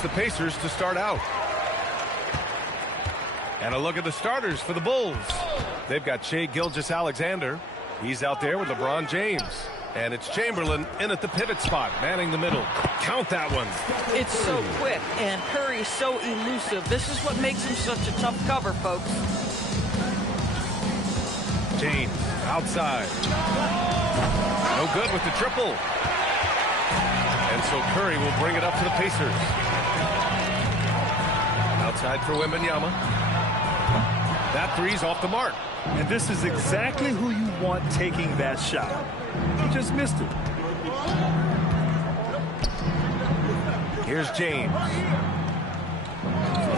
the Pacers to start out. And a look at the starters for the Bulls. They've got Shai Gilgeous-Alexander. He's out there with LeBron James. And it's Chamberlain in at the pivot spot, manning the middle. Count that one. It's so quick, and Curry's so elusive. This is what makes him such a tough cover, folks. James outside. No good with the triple. And so Curry will bring it up to the Pacers. Outside for Wembanyama. That three's off the mark. And this is exactly who you want taking that shot. He just missed it. Here's James.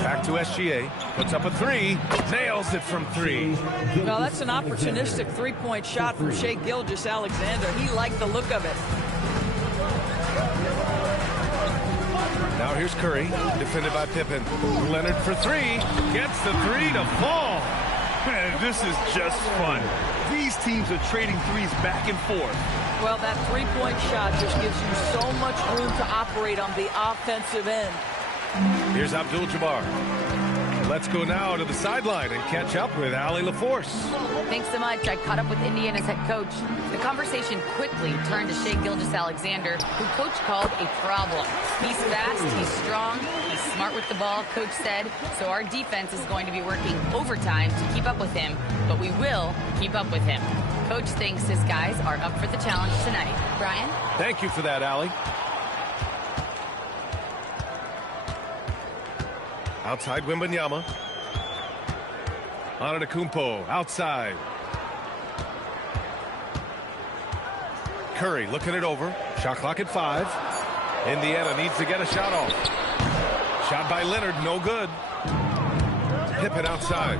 Back to SGA. Puts up a three. Nails it from three. Well, that's an opportunistic three-point shot from Shai Gilgeous-Alexander. He liked the look of it. Now here's Curry. Defended by Pippen. Leonard for three. Gets the three to fall. Man, this is just fun. These teams are trading threes back and forth. Well, that three-point shot just gives you so much room to operate on the offensive end. Here's Abdul-Jabbar. Let's go now to the sideline and catch up with Allie LaForce. Thanks so much. I caught up with Indiana's head coach. The conversation quickly turned to Shai Gilgeous-Alexander, who coach called a problem. He's fast, he's strong, he's smart with the ball, coach said. So our defense is going to be working overtime to keep up with him, but we will keep up with him. Coach thinks his guys are up for the challenge tonight. Brian? Thank you for that, Allie. Outside Wembanyama. Antetokounmpo outside. Curry looking it over. Shot clock at 5. Indiana needs to get a shot off. Shot by Leonard, no good. Pippen outside.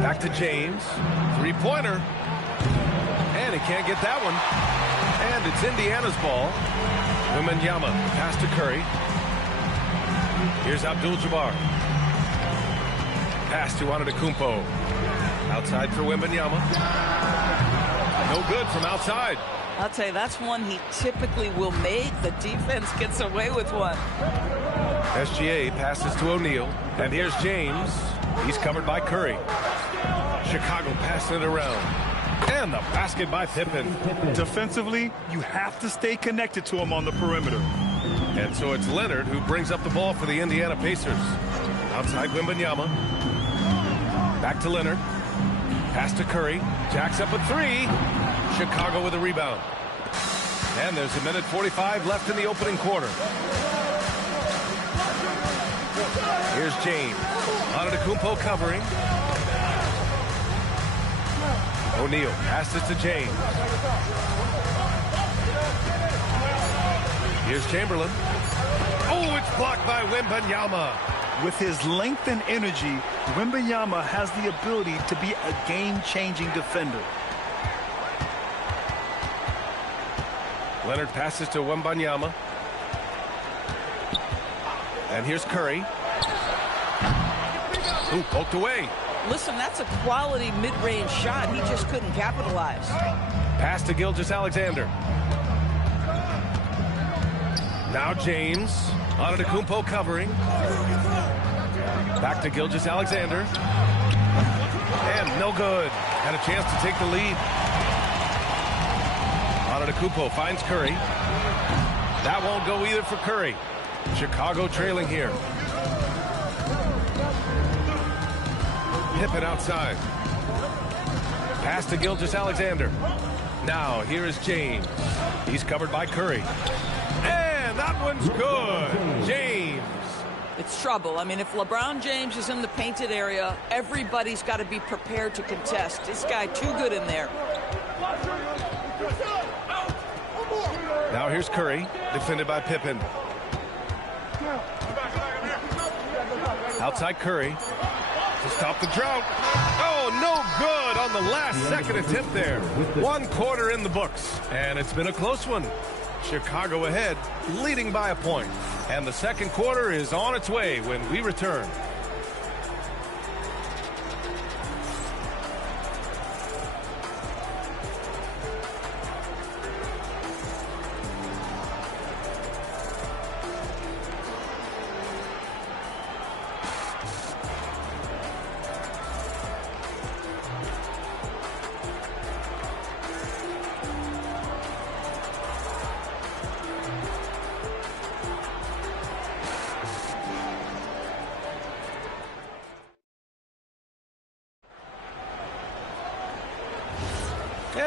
Back to James. Three-pointer. And he can't get that one. And it's Indiana's ball. Wembanyama pass to Curry. Here's Abdul-Jabbar. Pass to Antetokounmpo. Outside for Wembanyama. No good from outside. I'll tell you, that's one he typically will make. The defense gets away with one. SGA passes to O'Neal. And here's James. He's covered by Curry. Chicago passing it around. And the basket by Pippen. Defensively, you have to stay connected to him on the perimeter. And so it's Leonard who brings up the ball for the Indiana Pacers. Outside Wembanyama. Back to Leonard. Pass to Curry. Jacks up a three. Chicago with a rebound. And there's 1:45 left in the opening quarter. Here's James. Antetokounmpo covering. O'Neal passes to James. Here's Chamberlain. Oh, it's blocked by Wembanyama. With his length and energy, Wembanyama has the ability to be a game-changing defender. Leonard passes to Wembanyama. And here's Curry. Ooh, poked away. Listen, that's a quality mid-range shot. He just couldn't capitalize. Pass to Gilgeous-Alexander. Now James. Antetokounmpo covering. Back to Gilgeous-Alexander. And no good. Had a chance to take the lead. Antetokounmpo finds Curry. That won't go either for Curry. Chicago trailing here. Pippen outside. Pass to Gilgeous-Alexander. Now here is James. He's covered by Curry. And that one's good. James. It's trouble. I mean, if LeBron James is in the painted area, everybody's got to be prepared to contest. This guy too good in there. Now here's Curry, defended by Pippen. Outside Curry to stop the drought. Oh, no good on the last second attempt there. 1 quarter in the books, and it's been a close one. Chicago ahead, leading by a point. And the second quarter is on its way when we return.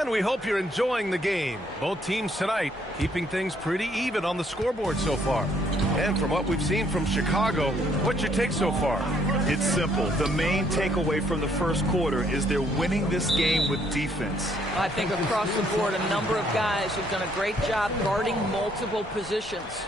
And we hope you're enjoying the game. Both teams tonight keeping things pretty even on the scoreboard so far. And from what we've seen from Chicago, what's your take so far? It's simple. The main takeaway from the first quarter is they're winning this game with defense. I think across the board, a number of guys have done a great job guarding multiple positions.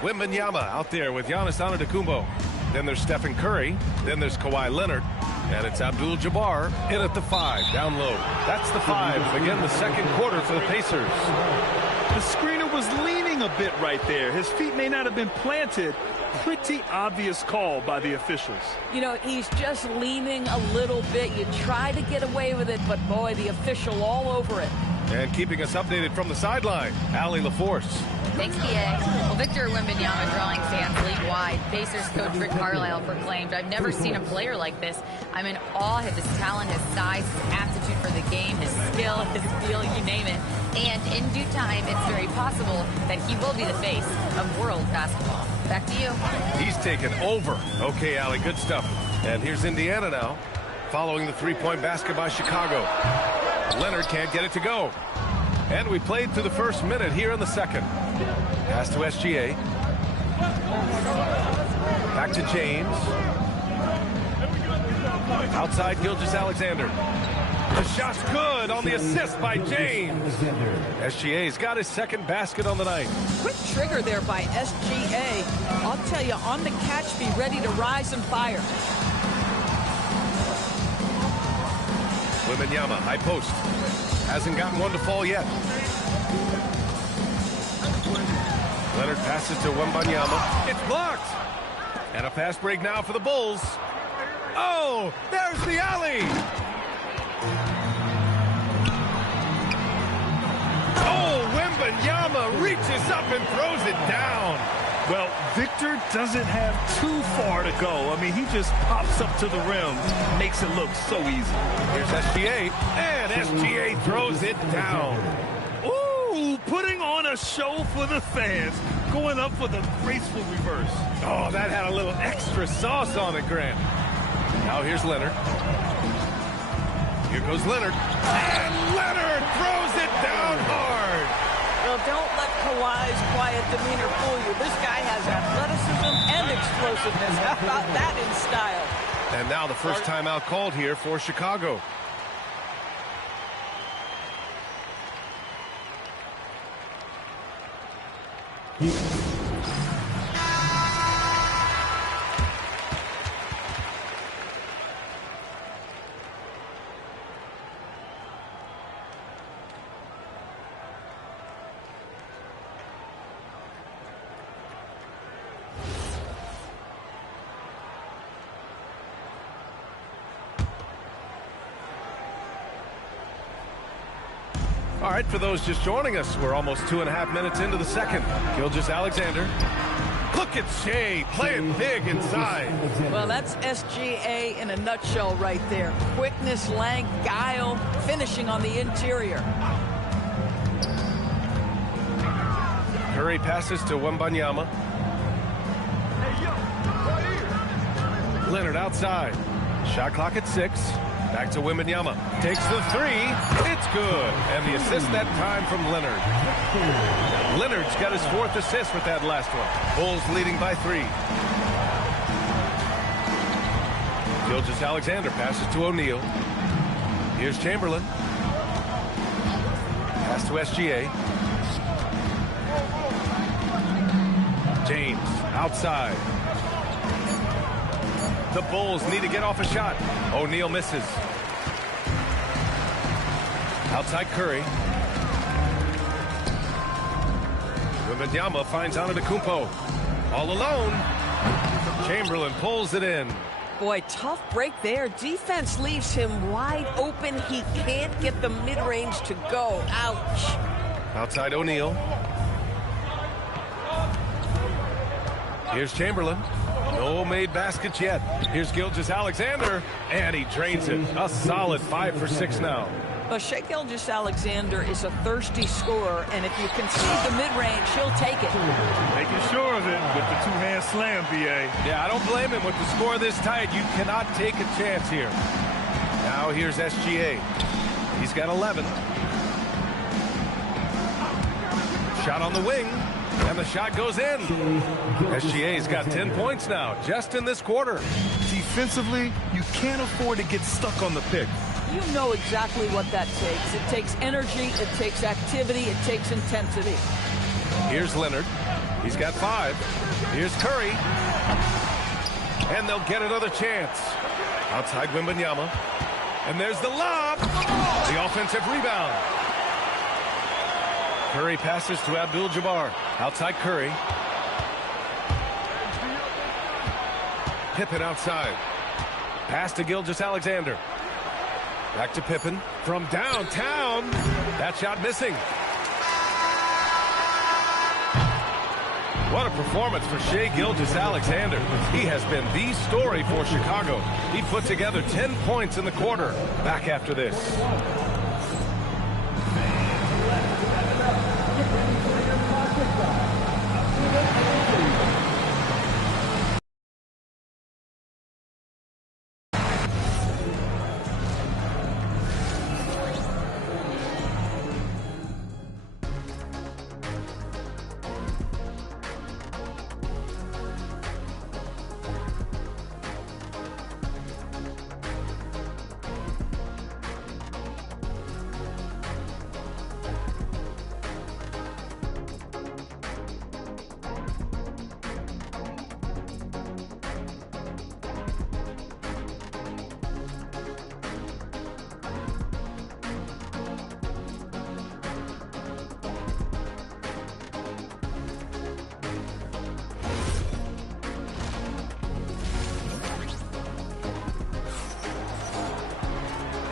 Wembanyama out there with Giannis Antetokounmpo. Then there's Stephen Curry. Then there's Kawhi Leonard. And it's Abdul-Jabbar in at the 5, down low. That's the 5 to begin the second quarter for the Pacers. The screener was leaning a bit right there. His feet may not have been planted. Pretty obvious call by the officials. You know, he's just leaning a little bit. You try to get away with it, but boy, the official all over it. And keeping us updated from the sideline, Allie LaForce. Thanks, PA. Well, Victor Wembanyama drawing fans league-wide. Pacers coach Rick Carlisle proclaimed, "I've never seen a player like this. I'm in awe of his talent, his size, his aptitude for the game, his skill, his feel, you name it. And in due time, it's very possible that he will be the face of world basketball." Back to you. He's taken over. Okay, Allie, good stuff. And here's Indiana now, following the three-point basket by Chicago. Leonard can't get it to go. And we played through the first minute here in the second. Pass to SGA. Back to James. Outside Gilgeous-Alexander. The shot's good on the assist by James. SGA's got his second basket on the night. Quick trigger there by SGA. I'll tell you, on the catch, be ready to rise and fire. Wembanyama, high post. Hasn't gotten one to fall yet. Leonard passes to Wembanyama. It's blocked. And a fast break now for the Bulls. Oh, there's the alley. Oh, Wembanyama reaches up and throws it down. Well, Victor doesn't have too far to go. I mean, he just pops up to the rim, makes it look so easy. Here's SGA, and SGA throws it down. Ooh, putting on a show for the fans, going up with a graceful reverse. Oh, that had a little extra sauce on it, Grant. Now here's Leonard. Here goes Leonard. And Leonard throws it down hard. Well, don't let Kawhi's quiet demeanor fool you. This guy has athleticism and explosiveness. How about that in style? And now the first timeout called here for Chicago. All right, for those just joining us, we're almost 2.5 minutes into the second. Gilgeous-Alexander. Look at Shea playing big inside. Well, that's SGA in a nutshell right there. Quickness, length, guile, finishing on the interior. Curry passes to Wembanyama. Leonard outside. Shot clock at 6. Back to Wembanyama. Takes the 3. It's good. And the assist that time from Leonard. Leonard's got his 4th assist with that last one. Bulls leading by 3. Gilgeous-Alexander passes to O'Neal. Here's Chamberlain. Pass to SGA. James outside. The Bulls need to get off a shot. O'Neal misses. Outside Curry. Wembanyama finds Antetokounmpo. All alone. Chamberlain pulls it in. Boy, tough break there. Defense leaves him wide open. He can't get the mid-range to go. Ouch. Outside O'Neal. Here's Chamberlain. No made baskets yet. Here's Gilgeous-Alexander, and he drains it. A solid 5 for 6 now. Well, Shai Gilgeous-Alexander is a thirsty scorer, and if you concede the mid-range, he'll take it. Making sure of it with the two-hand slam, BA. Yeah, I don't blame him. With the score this tight, you cannot take a chance here. Now here's SGA. He's got 11. Shot on the wing, and the shot goes in. SGA's got 10 points now, just in this quarter. Defensively, you can't afford to get stuck on the pick. You know exactly what that takes. It takes energy, it takes activity, it takes intensity. Here's Leonard. He's got 5. Here's Curry. And they'll get another chance. Outside Wembanyama. And there's the lob. The offensive rebound. Curry passes to Abdul-Jabbar. Outside Curry. Pippen outside. Pass to Gilgeous-Alexander. Back to Pippen from downtown. That shot missing. What a performance for Shai Gilgeous-Alexander. He has been the story for Chicago. He put together 10 points in the quarter. Back after this.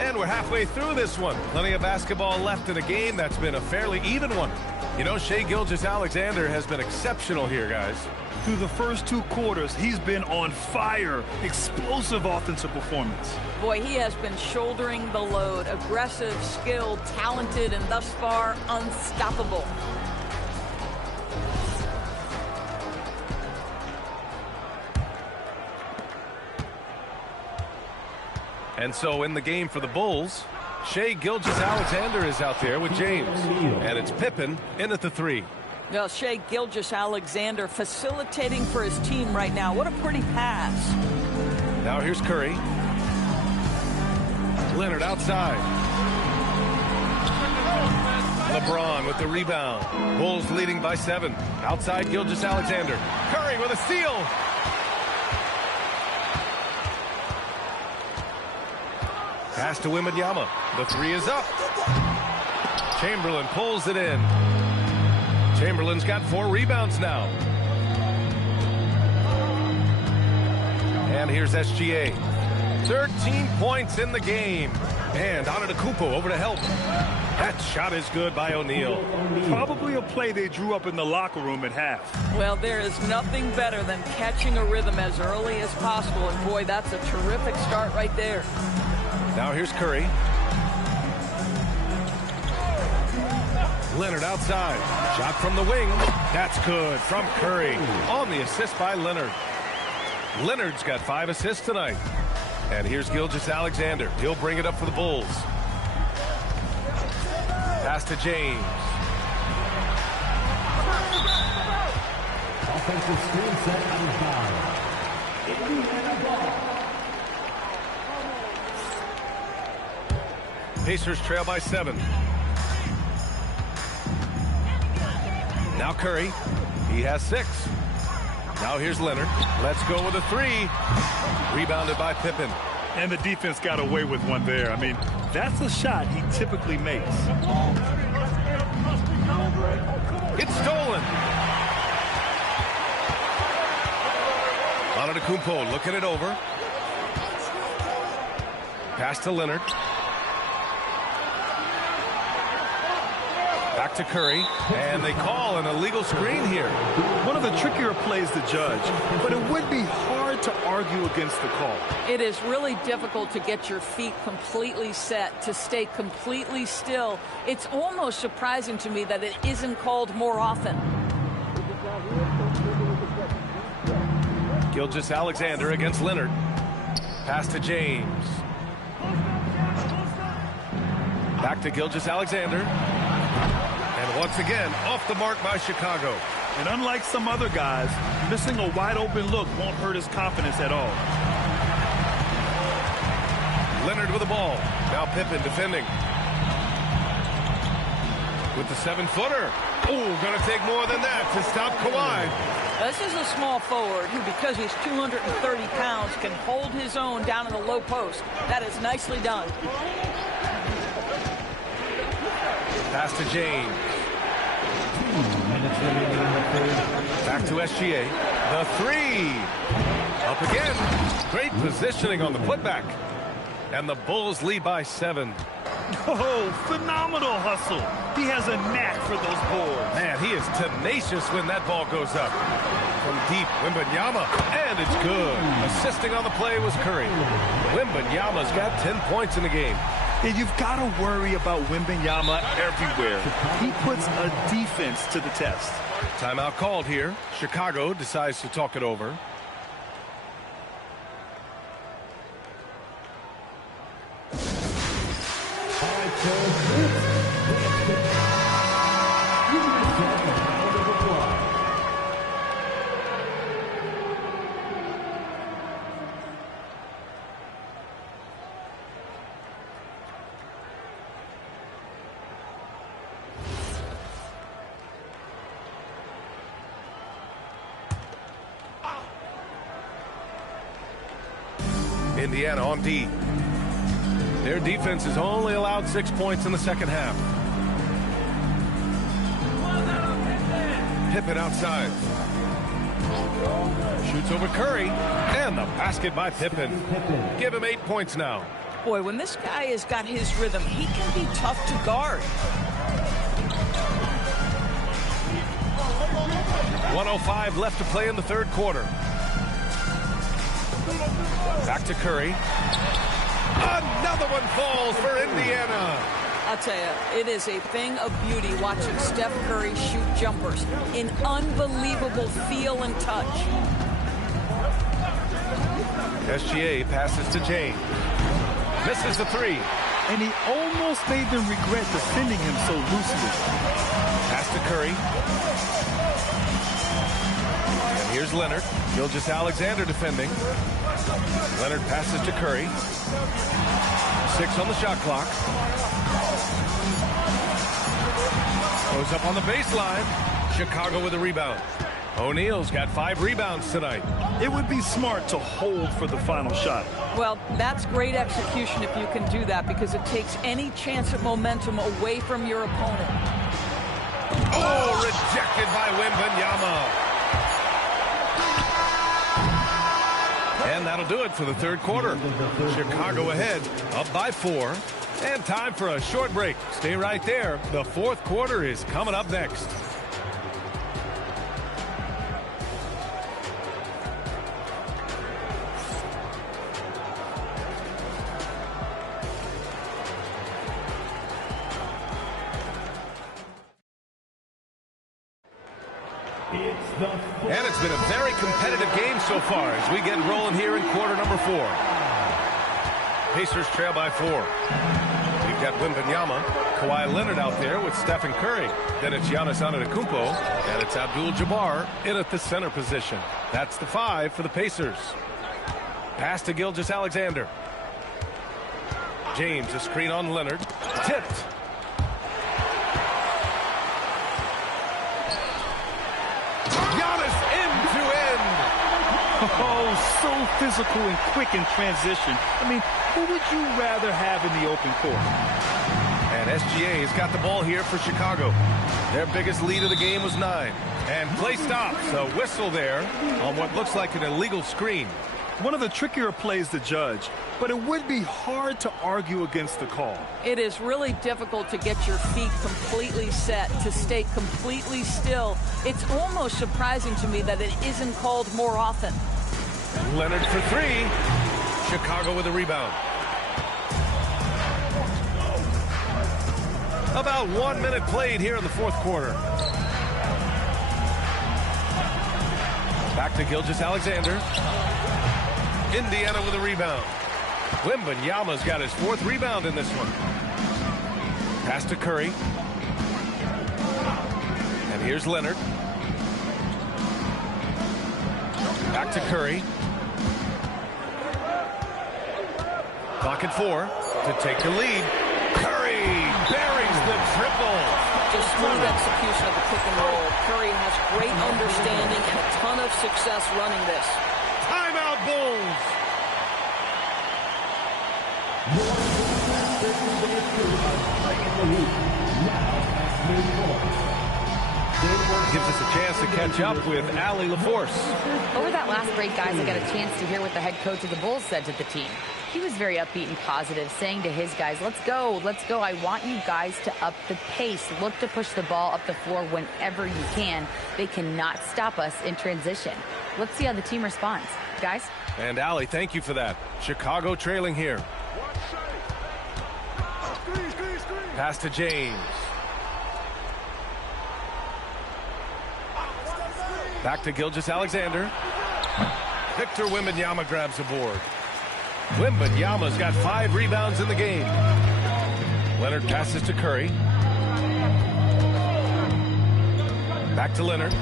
And we're halfway through this one. Plenty of basketball left in a game that's been a fairly even one. You know, Shai Gilgeous-Alexander has been exceptional here, guys. Through the first 2 quarters, he's been on fire. Explosive offensive performance. Boy, he has been shouldering the load. Aggressive, skilled, talented, and thus far, unstoppable. And so in the game for the Bulls, Shai Gilgeous-Alexander is out there with James. And it's Pippen in at the 3. Well, Shai Gilgeous-Alexander facilitating for his team right now. What a pretty pass. Now here's Curry. Leonard outside. LeBron with the rebound. Bulls leading by 7. Outside Gilgeous-Alexander. Curry with a steal. Pass to Wembanyama. The 3 is up. Chamberlain pulls it in. Chamberlain's got 4 rebounds now. And here's SGA. 13 points in the game. And Antetokounmpo over to help. That shot is good by O'Neal. Probably a play they drew up in the locker room at half. Well, there is nothing better than catching a rhythm as early as possible. And boy, that's a terrific start right there. Now here's Curry. Leonard outside. Shot from the wing. That's good from Curry. On the assist by Leonard. Leonard's got 5 assists tonight. And here's Gilgeous-Alexander. He'll bring it up for the Bulls. Pass to James. Offensive screen set on 5. Indiana ball. Pacers trail by 7. Now Curry. He has 6. Now here's Leonard. Let's go with a 3. Rebounded by Pippen. And the defense got away with one there. I mean, that's a shot he typically makes. It's stolen. Antetokounmpo looking it over. Pass to Leonard. Back to Curry, and they call an illegal screen here. One of the trickier plays to judge, but it would be hard to argue against the call. It is really difficult to get your feet completely set, to stay completely still. It's almost surprising to me that it isn't called more often. Gilgeous-Alexander against Leonard. Pass to James. Back to Gilgeous-Alexander. And once again, off the mark by Chicago. And unlike some other guys, missing a wide-open look won't hurt his confidence at all. Leonard with the ball. Now Pippen defending. With the 7-footer. Oh, going to take more than that to stop Kawhi. This is a small forward who, because he's 230 pounds, can hold his own down in the low post. That is nicely done. Pass to James. Back to SGA. The three. Up again. Great positioning on the putback. And the Bulls lead by 7. Oh, phenomenal hustle. He has a knack for those boards. Man, he is tenacious when that ball goes up. From deep, Wembanyama, and it's good. Assisting on the play was Curry. Wembanyama's got 10 points in the game. And you've got to worry about Wembanyama everywhere. He puts a defense to the test. Timeout called here. Chicago decides to talk it over. Indiana on D. Their defense has only allowed 6 points in the second half. Pippen outside. Shoots over Curry. And the basket by Pippen. Give him 8 points now. Boy, when this guy has got his rhythm, he can be tough to guard. 1:05 left to play in the third quarter. Back to Curry. Another one falls for Indiana. I'll tell you, it is a thing of beauty watching Steph Curry shoot jumpers. An unbelievable feel and touch. SGA passes to James. Misses the three. And he almost made them regret defending him so loosely. Pass to Curry. And here's Leonard. Gilgeous-Alexander defending. Leonard passes to Curry. 6 on the shot clock. Goes up on the baseline. Chicago with a rebound. O'Neal's got 5 rebounds tonight. It would be smart to hold for the final shot. Well, that's great execution if you can do that, because it takes any chance of momentum away from your opponent. Oh, rejected by Wembanyama. And that'll do it for the third quarter. Chicago ahead, up by 4. And time for a short break. Stay right there. The fourth quarter is coming up next. And it's been a very competitive game so far as we get rolling here in quarter number 4. Pacers trail by 4. We've got Wembanyama, Kawhi Leonard out there with Stephen Curry. Then it's Giannis Antetokounmpo, and it's Abdul-Jabbar in at the center position. That's the 5 for the Pacers. Pass to Gilgeous-Alexander. James, a screen on Leonard. Tipped. Oh, so physical and quick in transition. I mean, who would you rather have in the open court? And SGA has got the ball here for Chicago. Their biggest lead of the game was 9. And play stops. A whistle there on what looks like an illegal screen. One of the trickier plays to judge, but it would be hard to argue against the call. It is really difficult to get your feet completely set, to stay completely still. It's almost surprising to me that it isn't called more often. Leonard for 3. Chicago with a rebound. About 1 minute played here in the fourth quarter. Back to Gilgeous-Alexander. Indiana with a rebound. Wembanyama's got his 4th rebound in this one. Pass to Curry. And here's Leonard. Back to Curry. Clock at 4 to take the lead. Curry buries the triple. Just smooth execution of the pick and roll. Curry has great understanding and a ton of success running this. Timeout, Bulls. Gives us a chance to catch up with Allie LaForce. Over that last break, guys, I got a chance to hear what the head coach of the Bulls said to the team. He was very upbeat and positive, saying to his guys, let's go. I want you guys to up the pace. Look to push the ball up the floor whenever you can. They cannot stop us in transition. Let's see how the team responds. Guys? And Allie, thank you for that. Chicago trailing here. Pass to James. Back to Gilgeous-Alexander. Victor Wembanyama grabs the board. Wembanyama's got 5 rebounds in the game. Leonard passes to Curry. Back to Leonard.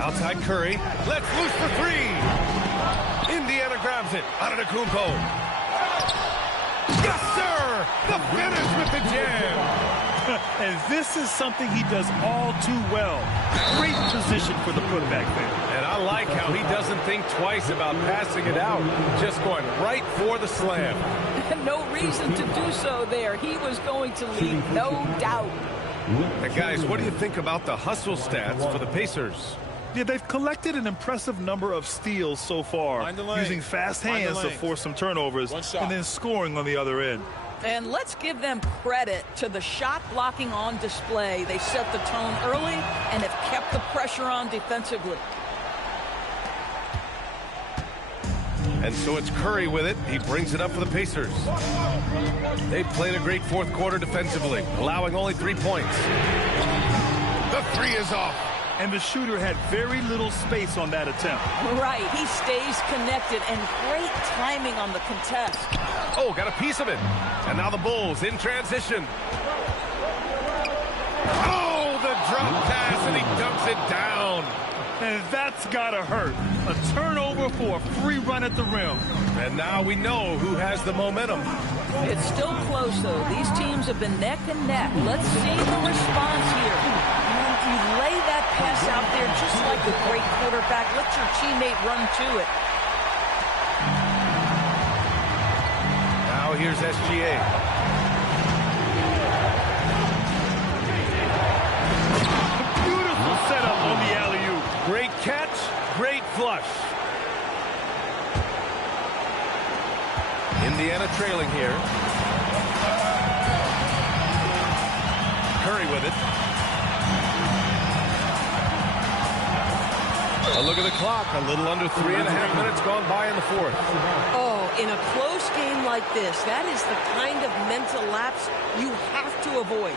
Outside Curry. Let's loose for 3. Indiana grabs it. Antetokounmpo. Yes, sir! The finish with the jam. And this is something he does all too well. Great position for the putback there. And I like how he doesn't think twice about passing it out. Just going right for the slam. No reason to do so there. He was going to lead, no doubt. And guys, what do you think about the hustle stats for the Pacers? Yeah, they've collected an impressive number of steals so far, using fast hands to force some turnovers and then scoring on the other end. And let's give them credit to the shot blocking on display. They set the tone early and have kept the pressure on defensively. And so it's Curry with it. He brings it up for the Pacers. They played a great fourth quarter defensively, allowing only 3 points. The 3 is off. And the shooter had very little space on that attempt. Right, he stays connected, and great timing on the contest. Oh, got a piece of it. And now the Bulls in transition. Oh, the drop pass, and he dunks it down. And that's gotta hurt. A turnover for a free run at the rim. And now we know who has the momentum. It's still close, though. These teams have been neck and neck. Let's see the response here. You lay that pass out there just like a great quarterback. Let your teammate run to it. Now here's SGA. Beautiful setup on the alley-oop. Great catch, great flush. Indiana trailing here. Curry with it. A look at the clock. A little under 3.5 minutes gone by in the fourth. Oh, in a close game like this, that is the kind of mental lapse you have to avoid.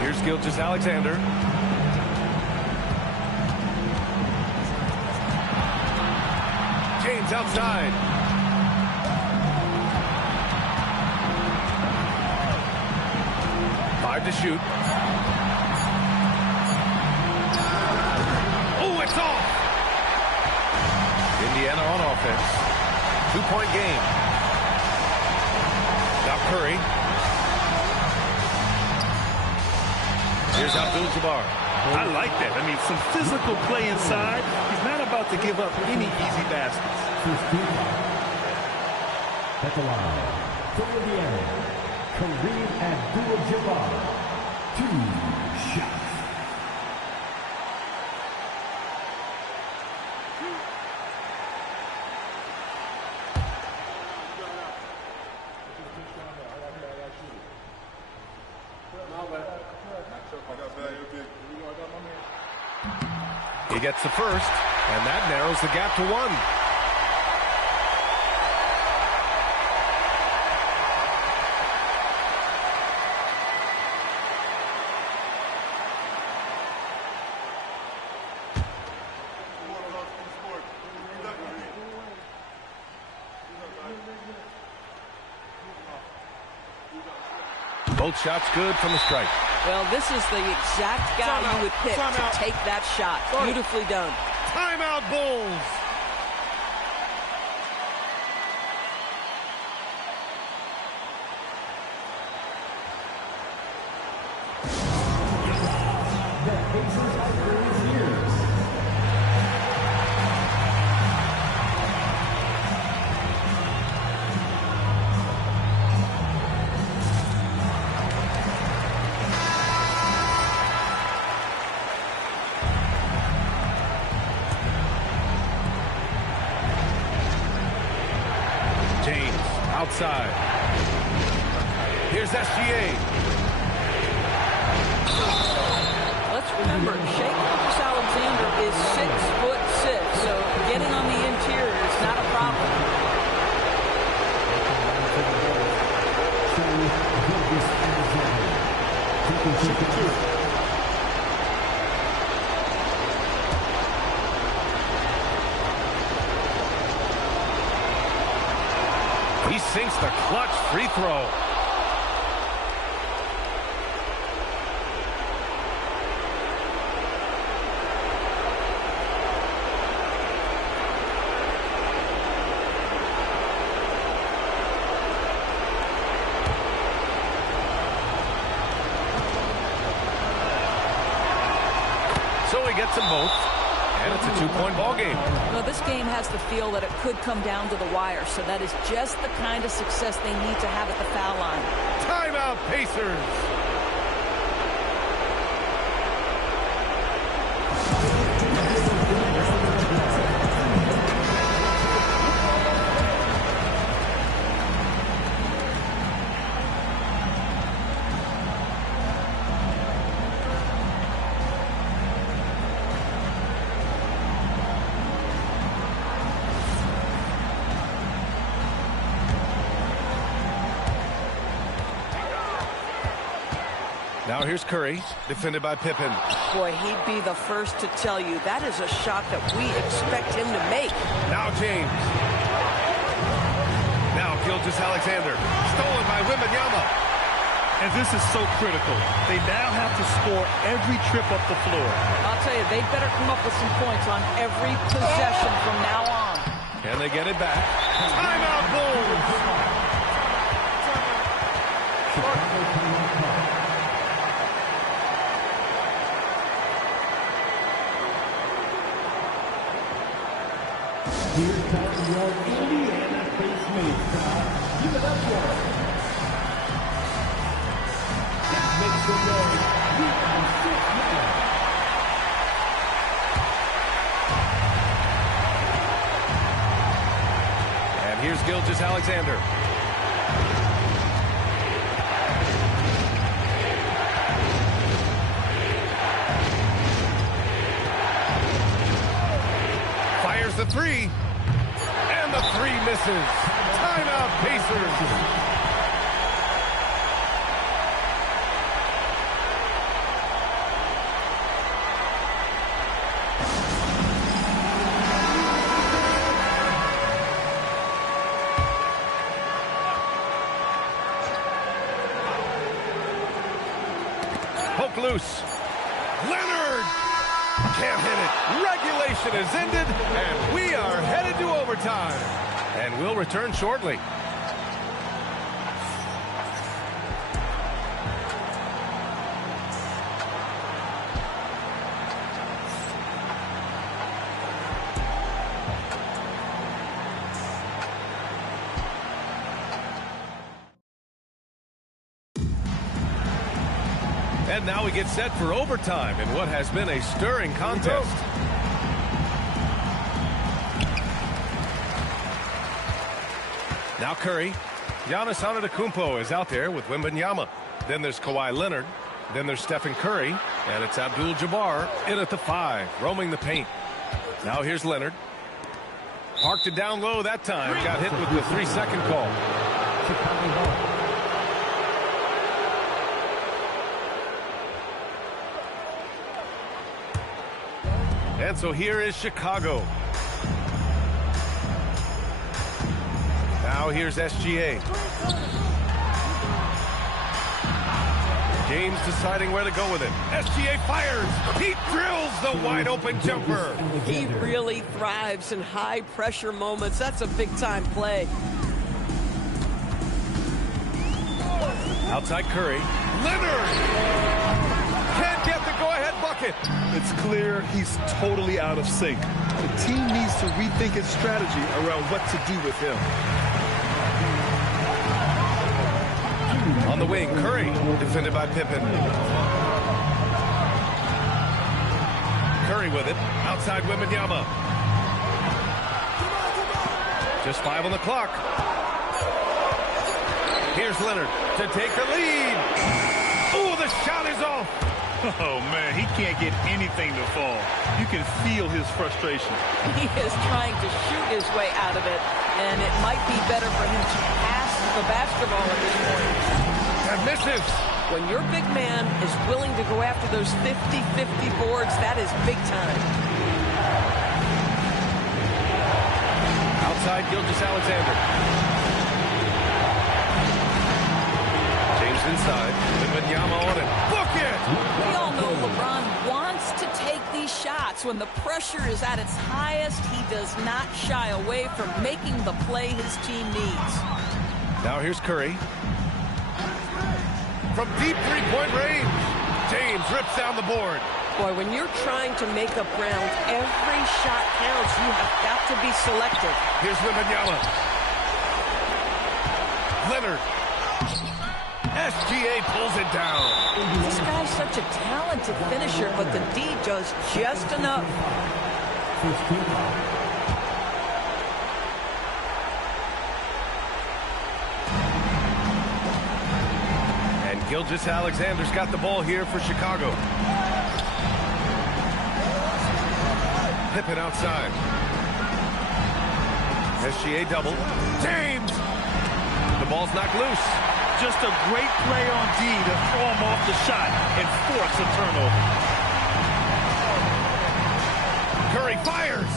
Here's Gilgeous-Alexander. James outside. To shoot. Oh, it's off. Indiana on offense. 2-point game. Now Curry. Here's Abdul-Jabbar. I like that. I mean, some physical play inside. He's not about to give up any easy baskets. At the line, from Indiana, Kareem Abdul-Jabbar. 2 shots. He gets the first, and that narrows the gap to 1. Both shots good from the strike. Well, this is the exact guy you would pick to take that shot. Beautifully done. Timeout, Bulls. James outside. Here's SGA. Let's remember, Shai Gilgeous-Alexander is 6'6", so getting on the interior is not a problem. He sinks the clutch free throw. So he gets them both, and it's a two-point ball game. Well, this game has the feel that it could come down to the wire, so that is just the kind of success they need to have at the foul line. Timeout, Pacers. Now here's Curry, defended by Pippen. Boy, he'd be the first to tell you that is a shot that we expect him to make. Now James. Now Gilgeous-Alexander, stolen by Wembanyama. And this is so critical. They now have to score every trip up the floor. I'll tell you, they better come up with some points on every possession from now on. Can they get it back? Timeout, Bulls. Here comes your Indiana Pacers crowd. Give it up for him. That makes the noise. We are 6 now. And here's Gilgeous-Alexander. Fires the three. And the three misses. Timeout, Pacers. Poke loose. Leonard can't hit it. Regulation is ended, and we are headed to overtime. And we'll return shortly. And now we get set for overtime in what has been a stirring contest. Now Curry. Giannis Antetokounmpo is out there with Wembanyama. Then there's Kawhi Leonard. Then there's Stephen Curry. And it's Abdul-Jabbar in at the 5, roaming the paint. Now here's Leonard. Parked it down low that time. Got hit with the 3-second call. And so here is Chicago. Now here's SGA. James deciding where to go with it. SGA fires. He drills the wide open jumper. He really thrives in high pressure moments. That's a big time play. Outside Curry. Leonard can't get the go-ahead bucket. It's clear he's totally out of sync. The team needs to rethink its strategy around what to do with him. On the wing, Curry, defended by Pippen. Curry with it, outside Wembanyama. Just 5 on the clock. Here's Leonard to take the lead. Ooh, the shot is off. Oh, man, he can't get anything to fall. You can feel his frustration. He is trying to shoot his way out of it, and it might be better for him to pass the basketball at this point. And misses. When your big man is willing to go after those 50-50 boards, that is big time. Outside Gilgeous-Alexander. James inside. Wembanyama on it. Book it! We all know LeBron wants to take these shots. When the pressure is at its highest, he does not shy away from making the play his team needs. Now here's Curry. From deep three-point range, James rips down the board. Boy, when you're trying to make up ground, every shot counts. You have got to be selective. Here's Wembanyama. Leonard. SGA pulls it down. This guy's such a talented finisher, but the D does just enough. 15. Gilgeous-Alexander's got the ball here for Chicago. Pippen outside. SGA double. James! The ball's knocked loose. Just a great play on D to throw him off the shot and force a turnover. Curry fires.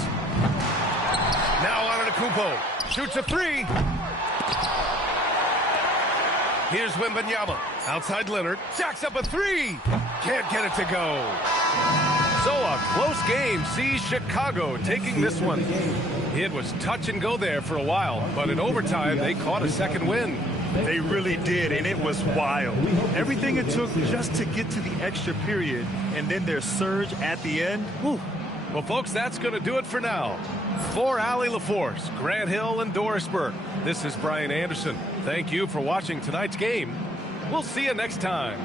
Now Antetokounmpo shoots a three. Here's Wembanyama. Outside Leonard. Jacks up a three. Can't get it to go. So a close game sees Chicago taking this one. It was touch and go there for a while, but in overtime they caught a second win. They really did, and it was wild. Everything it took just to get to the extra period, and then their surge at the end. Whew. Well, folks, that's going to do it for now. For Allie LaForce, Grant Hill, and Doris Burke, this is Brian Anderson. Thank you for watching tonight's game. We'll see you next time.